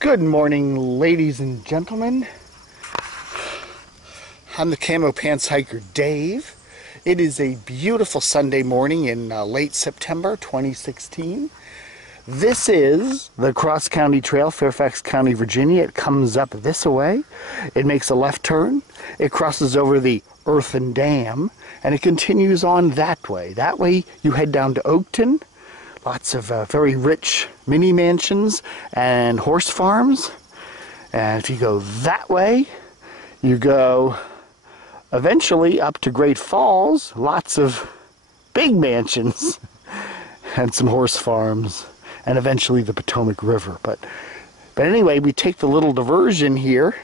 Good morning, ladies and gentlemen. I'm the Camo Pants Hiker Dave. It is a beautiful Sunday morning in late September 2016. This is the Cross County Trail, Fairfax County, Virginia. It comes up this way. It makes a left turn. It crosses over the Earthen Dam, and it continues on that way. That way you head down to Oakton. Lots of very rich mini mansions and horse farms. And if you go that way, you go eventually up to Great Falls. Lots of big mansions and some horse farms. And eventually the Potomac River. But anyway, we take the little diversion here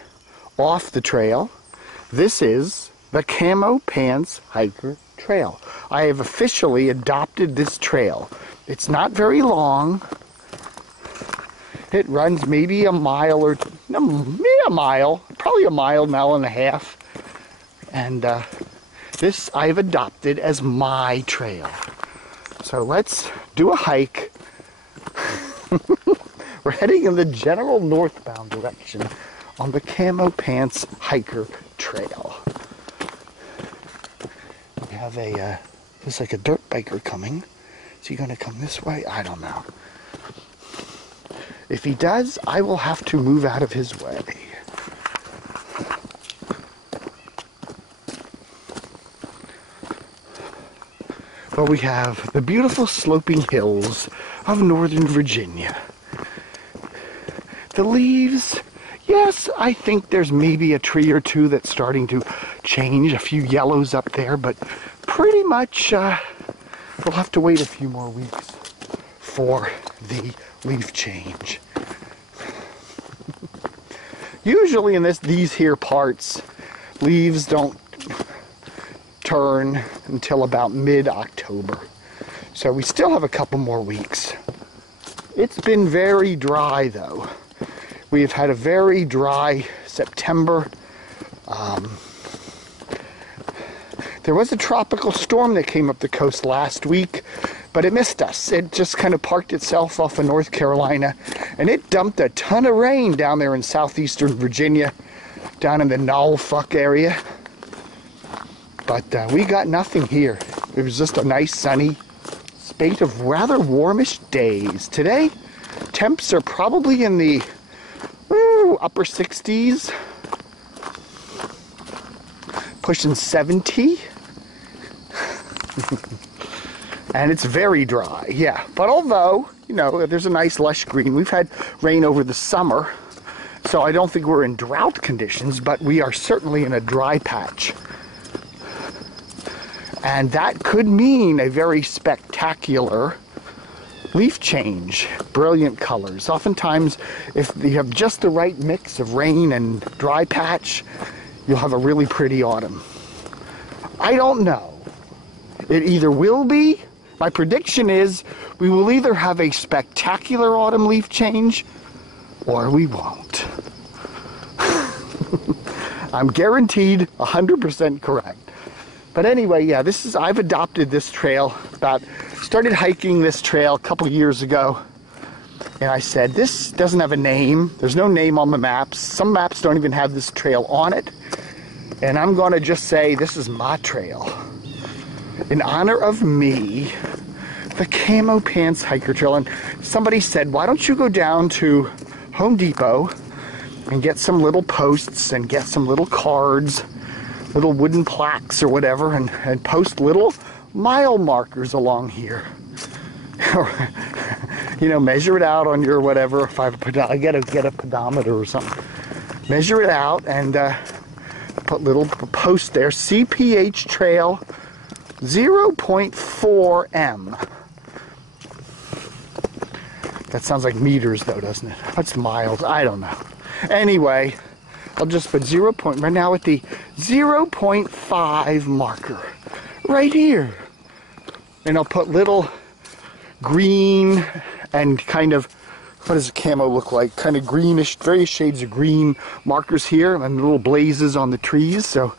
off the trail. This is the Camo Pants Hiker Trail. I have officially adopted this trail. It's not very long. It runs maybe a mile or no, maybe a mile, probably a mile and a half. And this I've adopted as my trail. So let's do a hike. We're heading in the general northbound direction on the Camo Pants Hiker Trail. We have a, looks like a dirt biker coming. Is he going to come this way? I don't know. If he does, I will have to move out of his way. Well, we have the beautiful sloping hills of northern Virginia. The leaves, yes, I think there's maybe a tree or two that's starting to change. A few yellows up there, but pretty much we'll have to wait a few more weeks for the leaf change. Usually in these here parts, leaves don't turn until about mid-October. So we still have a couple more weeks. It's been very dry though. We've had a very dry September. There was a tropical storm that came up the coast last week, but it missed us. It just kind of parked itself off of North Carolina, and it dumped a ton of rain down there in southeastern Virginia, down in the Norfolk area. But we got nothing here. It was just a nice sunny spate of rather warmish days. Today, temps are probably in the upper 60s, pushing 70. And it's very dry, yeah. But although, you know, there's a nice lush green. We've had rain over the summer, so I don't think we're in drought conditions, but we are certainly in a dry patch. And that could mean a very spectacular leaf change. Brilliant colors. Oftentimes, if you have just the right mix of rain and dry patch, you'll have a really pretty autumn. I don't know. It either will be, my prediction is, we will either have a spectacular autumn leaf change, or we won't. I'm guaranteed 100% correct. But anyway, yeah, I've adopted this trail. Started hiking this trail a couple years ago. And I said, this doesn't have a name. There's no name on the maps. Some maps don't even have this trail on it. And I'm going to just say, this is my trail. In honor of me, the Camo Pants Hiker Trail. And somebody said, why don't you go down to Home Depot and get some little posts and get some little cards, little wooden plaques or whatever, and post little mile markers along here. You know, measure it out on your whatever. If I get a pedometer or something, measure it out and put little post there. CPH Trail 0.4 M. That sounds like meters though, doesn't it? What's miles? I don't know. Anyway, I'll just put right now at the 0.5 marker right here. And I'll put little green and kind of, what does a camo look like? Kind of greenish, various shades of green markers here and little blazes on the trees so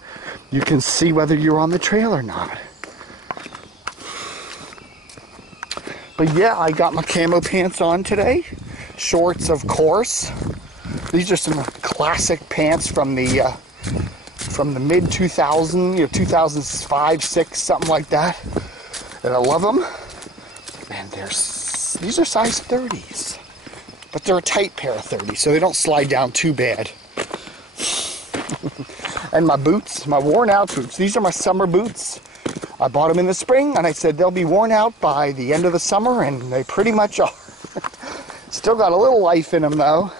you can see whether you're on the trail or not. But yeah, I got my camo pants on today. Shorts, of course. These are some classic pants from the mid 2000, 2005, 6, something like that. And I love them. And these are size 30s, but they're a tight pair of 30s, so they don't slide down too bad. And my boots, my worn out boots. These are my summer boots. I bought them in the spring, and I said they'll be worn out by the end of the summer, and they pretty much are. Still got a little life in them, though.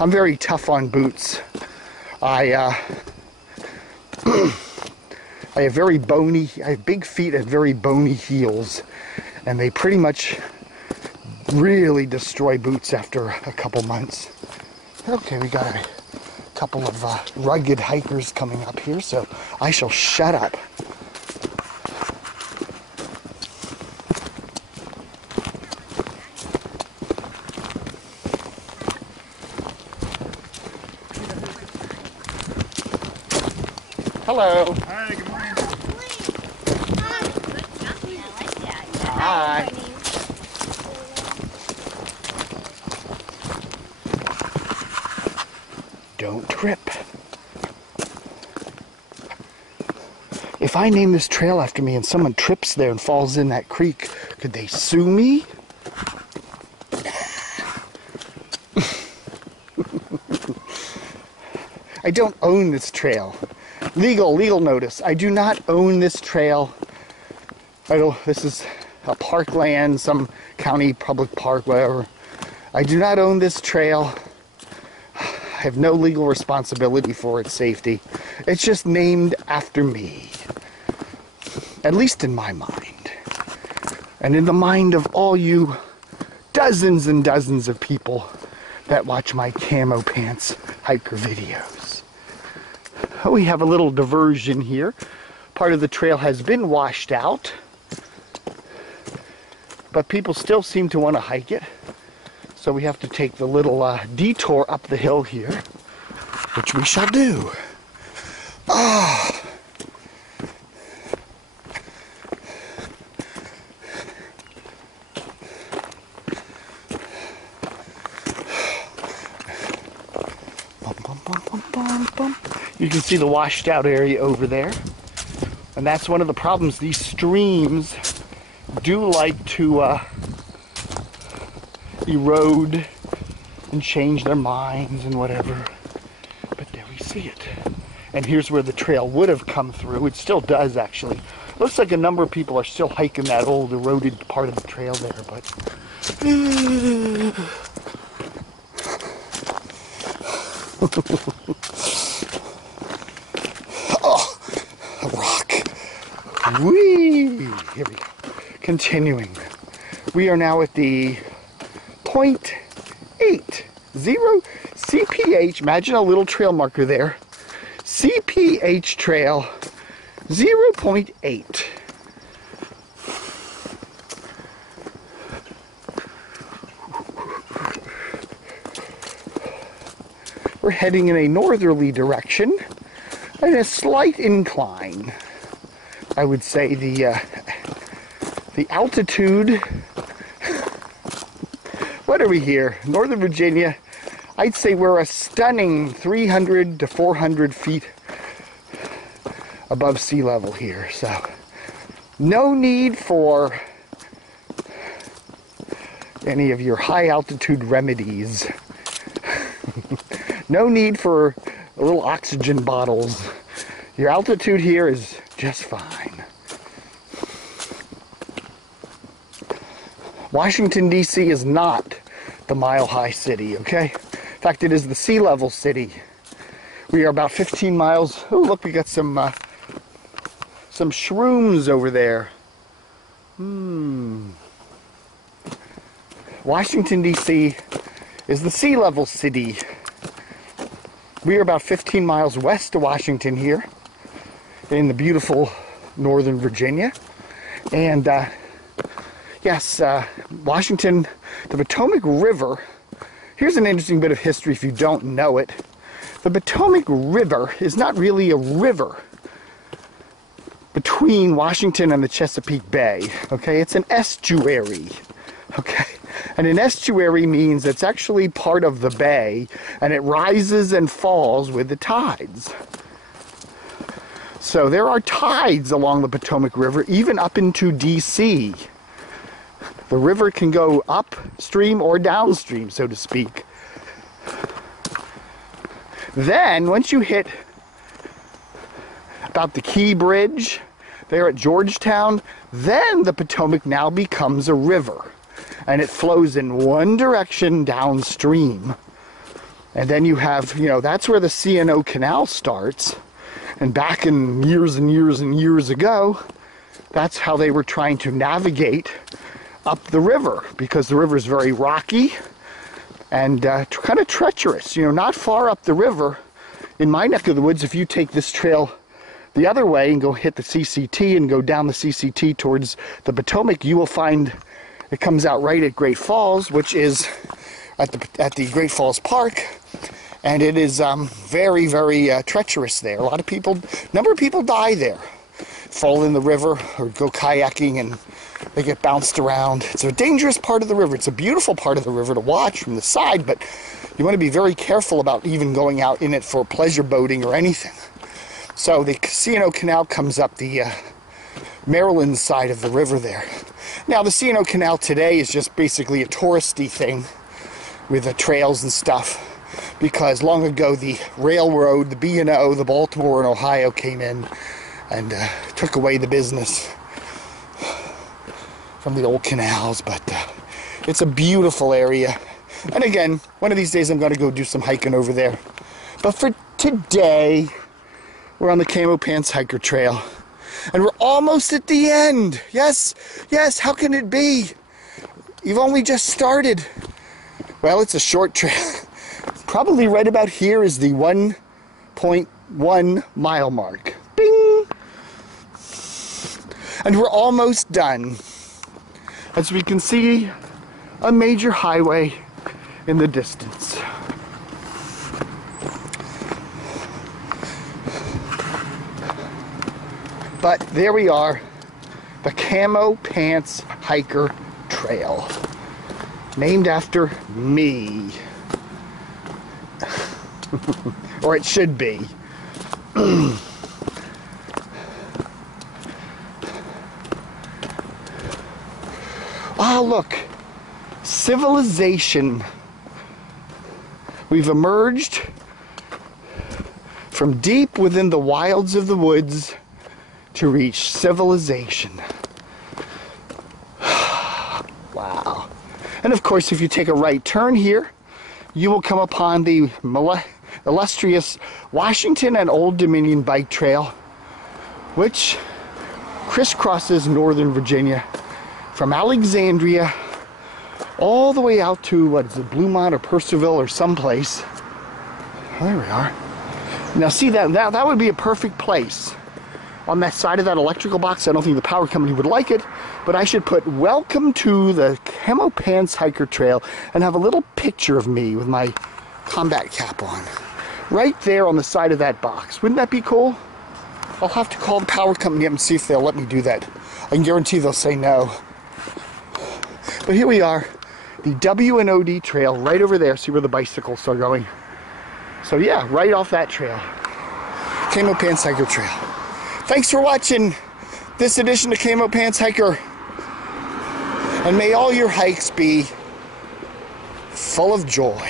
I'm very tough on boots. I have very bony, I have big feet and very bony heels, and they pretty much really destroy boots after a couple months. Okay, we got a couple of rugged hikers coming up here, so I shall shut up. Hello. Hi, good morning. Hi. Don't trip. If I name this trail after me and someone trips there and falls in that creek, could they sue me? I don't own this trail. Legal notice. I do not own this trail. This is a parkland, some county public park, whatever. I do not own this trail. I have no legal responsibility for its safety. It's just named after me. At least in my mind. And in the mind of all you dozens and dozens of people that watch my Camo Pants Hiker videos. We have a little diversion here. Part of the trail has been washed out, but people still seem to want to hike it. So we have to take the little detour up the hill here, which we shall do. Ah. You can see the washed out area over there. And that's one of the problems. These streams do like to erode and change their minds and whatever. But there we see it. And here's where the trail would have come through. It still does, actually. Looks like a number of people are still hiking that old eroded part of the trail there, but... Oh, a rock. Whee! Here we go. Continuing. We are now at the 0.80 CPH. Imagine a little trail marker there. CPH trail 0.8. We're heading in a northerly direction and a slight incline. I would say the altitude, what are we here? Northern Virginia. I'd say we're a stunning 300 to 400 feet above sea level here. So no need for any of your high altitude remedies. No need for little oxygen bottles. Your altitude here is just fine. Washington, D.C. is not the mile-high city, okay? In fact, it is the sea level city. We are about 15 miles. Oh, look, we got some shrooms over there. Washington, D.C. is the sea level city. We are about 15 miles west of Washington here in the beautiful Northern Virginia. And yes, Washington, the Potomac River. Here's an interesting bit of history if you don't know it. The Potomac River is not really a river between Washington and the Chesapeake Bay, okay? It's an estuary, okay? And an estuary means it's actually part of the bay, and it rises and falls with the tides. So there are tides along the Potomac River, even up into D.C. The river can go upstream or downstream, so to speak. Then, once you hit about the Key Bridge there at Georgetown, then the Potomac now becomes a river. And it flows in one direction downstream. And then you have, that's where the C&O Canal starts. And back in years and years and years ago, that's how they were trying to navigate up the river, because the river is very rocky and kind of treacherous. Not far up the river, in my neck of the woods, if you take this trail the other way and go hit the CCT and go down the CCT towards the Potomac, you will find it comes out right at Great Falls, which is at the Great Falls Park, and it is very, very treacherous there. Number of people die there, fall in the river or go kayaking, and they get bounced around. It's a dangerous part of the river. It's a beautiful part of the river to watch from the side, but you want to be very careful about even going out in it for pleasure boating or anything. So the C&O Canal comes up the Maryland side of the river there. Now the C&O Canal today is just basically a touristy thing with the trails and stuff, because long ago the railroad, the B&O, the Baltimore and Ohio came in and took away the business from the old canals. But it's a beautiful area, and again, one of these days I'm going to go do some hiking over there. But for today, we're on the Camo Pants Hiker Trail, and we're almost at the end. Yes, how can it be? You've only just started. Well, it's a short trail. Probably right about here is the 1.1 mile mark. Bing! And we're almost done. As we can see, a major highway in the distance. But there we are, the Camo Pants Hiker Trail, named after me. Or it should be. Ah, look, civilization. We've emerged from deep within the wilds of the woods to reach civilization. Wow. And of course, if you take a right turn here, you will come upon the illustrious Washington and Old Dominion Bike Trail, which crisscrosses Northern Virginia from Alexandria all the way out to, what is it, Bluemont or Purcellville or someplace. There we are. Now see, that would be a perfect place. On that side of that electrical box, I don't think the power company would like it, but I should put "Welcome to the Camo Pants Hiker Trail" and have a little picture of me with my combat cap on. Right there on the side of that box. Wouldn't that be cool? I'll have to call the power company up and see if they'll let me do that. I can guarantee they'll say no. But here we are, the W&OD trail right over there. See where the bicycles are going. So yeah, right off that trail. Camo Pants Hiker Trail. Thanks for watching this edition of Camo Pants Hiker. And may all your hikes be full of joy.